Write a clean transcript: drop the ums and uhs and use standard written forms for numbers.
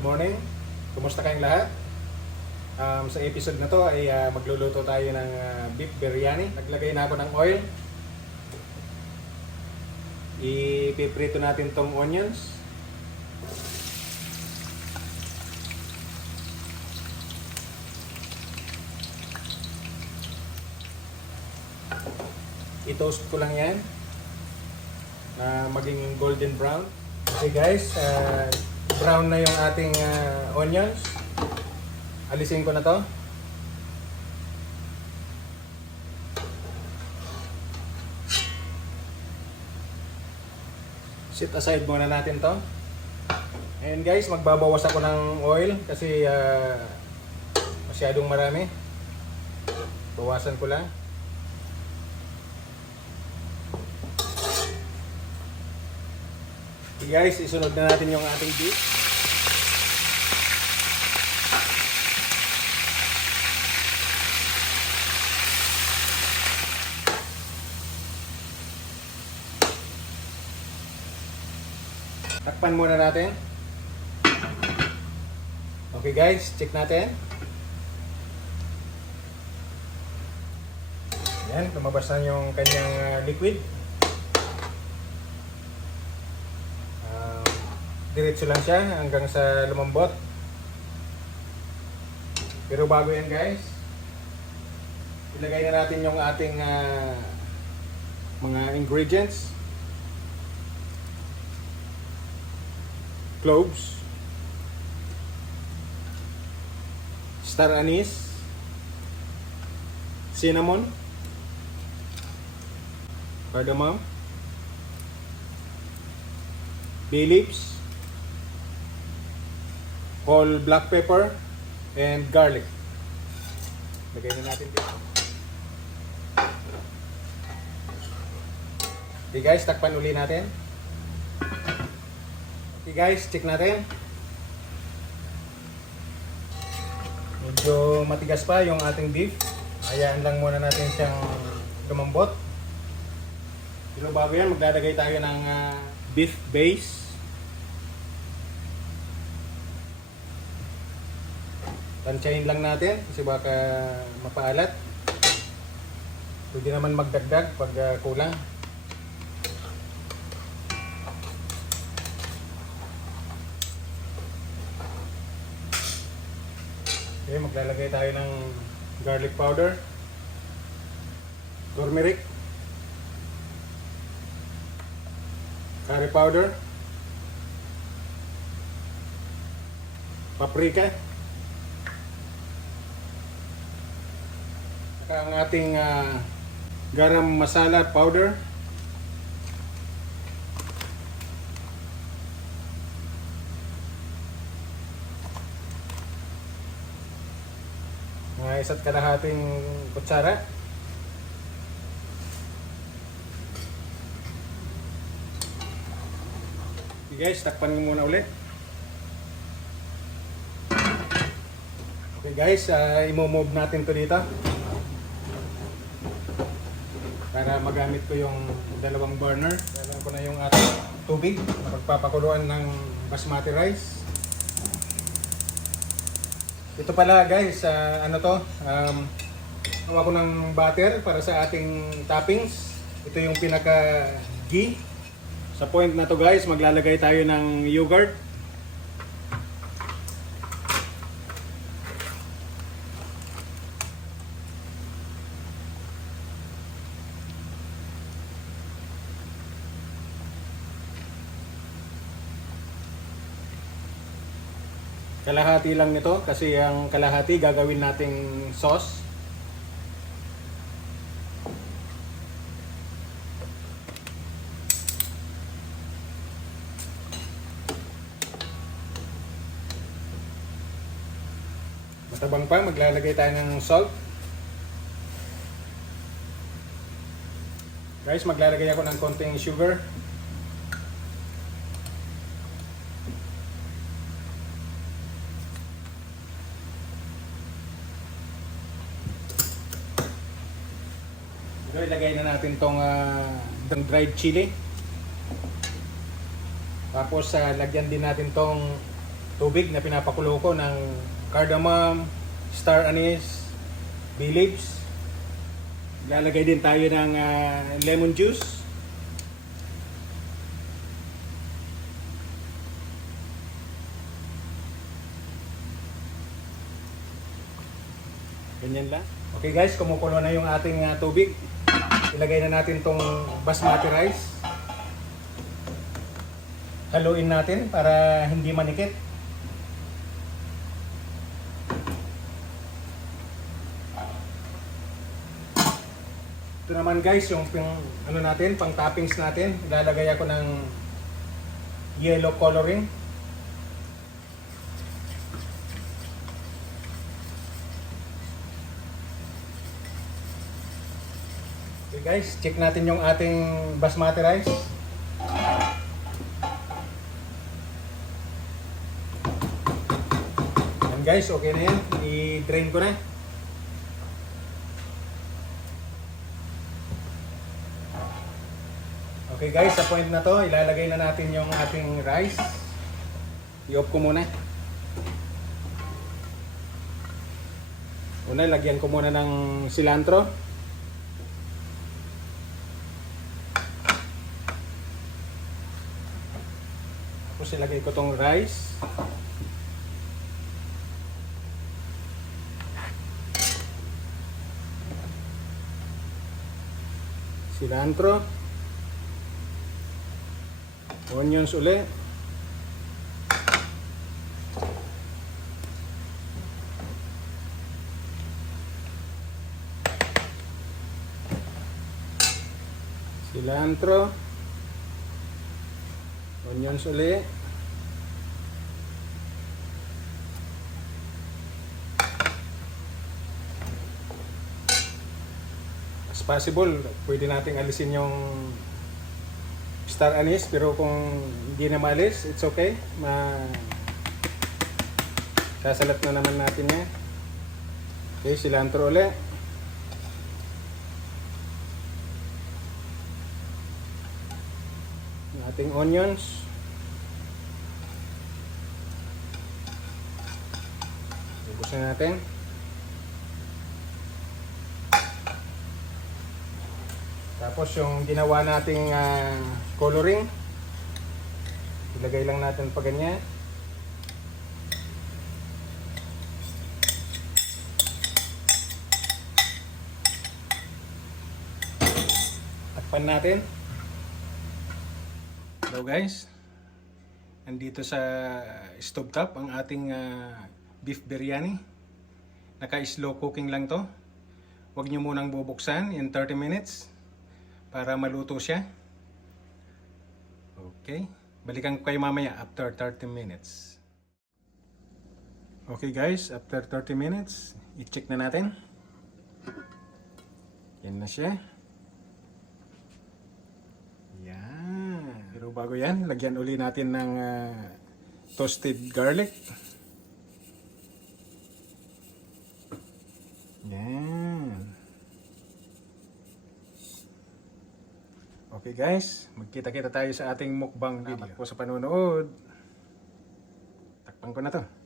good morning. Kumusta kayong lahat? Sa episode na to ay magluluto tayo ng beef biryani. Naglagay na ako ng oil. Ipiprito natin tong onions. I-toast ko lang yan na maging golden brown. Okay guys, brown na yung ating onions. Alisin ko na to. Set aside muna natin to. And guys, magbabawas ako ng oil kasi masyadong marami. Bawasan ko lang. Okay guys, isunod na natin yung ating beef. Takpan muna natin. Okay guys, check natin. Yan, lumabas na yung kanyang liquid. Diretso lang siya hanggang sa lumambot. Pero bago yan guys, ilagay na natin yung ating mga ingredients. Cloves, star anise, cinnamon, cardamom, bay leaves, whole black pepper, and garlic. Lagay na natin dito. Okay guys, takpan uli natin. Okay guys, check natin. Medyo matigas pa yung ating beef. Hayaan lang muna natin siyang lumambot. Pero bago yan, maglalagay tayo ng beef base. Tansyahin lang natin kasi baka mapaalat. Pwede naman magdagdag pag kulang. Okay, maglalagay tayo ng garlic powder, turmeric, curry powder, paprika, ang ating garam masala powder, mga isa't kalahating kutsara. Okay guys, takpan mo muna ulit. Okay guys, i-move natin to dito para magamit ko yung dalawang burner. Lalagyan ko na yung ating tubig, pagpapakuluan ng basmati rice. Ito pala guys, ano to, gawa ko ng butter para sa ating toppings. Ito yung pinaka-ghee. Sa point na to guys, maglalagay tayo ng yogurt. Kalahati lang nito kasi ang kalahati gagawin nating sauce. Matabang pa, maglalagay tayo ng salt. Guys, maglalagay ako ng konting sugar. So, ilagay na natin tong dried chili. Tapos lagyan din natin tong tubig na pinapakulo ko ng cardamom, star anise, bay leaves. Lalagay din tayo ng lemon juice. Ganyan lang. Okay guys, kumukulo na yung ating tubig. Ilagay na natin tong basmati rice. Haluin natin para hindi manikit. Ito naman guys, yung ano natin, pang toppings natin. Ilalagay ako ng yellow coloring. Okay guys, check natin yung ating basmati rice. Yan guys, okay na yan. I-drain ko na. Okay guys, sa point na to, ilalagay na natin yung ating rice. I-off ko muna. Una, lagyan ko muna ng cilantro. Tapos ilagay ko tong rice. Cilantro. Onions ulit. Cilantro. Onions ulit. As possible, pwede nating alisin yung star anise, pero kung hindi na maalis, it's okay. Sasalat na naman natin yan. Okay, cilantro ulit. Yung ating onions. Ibusin natin. Tapos yung ginawa nating coloring, ilagay lang natin pa ganyan. Takpan natin. Hello guys, nandito sa stovetop ang ating beef biryani. Naka-slow cooking lang to. Huwag nyo munang bubuksan in 30 minutes para maluto siya. Okay, balikan ko kayo mamaya after 30 minutes. Okay guys, after 30 minutes, i-check na natin. Yan na siya. Yan. Pero bago yan, lagyan uli natin ng toasted garlic. Yan. Okay guys, magkita-kita tayo sa ating mukbang video. Salamat po sa panonood. Takpan ko na to.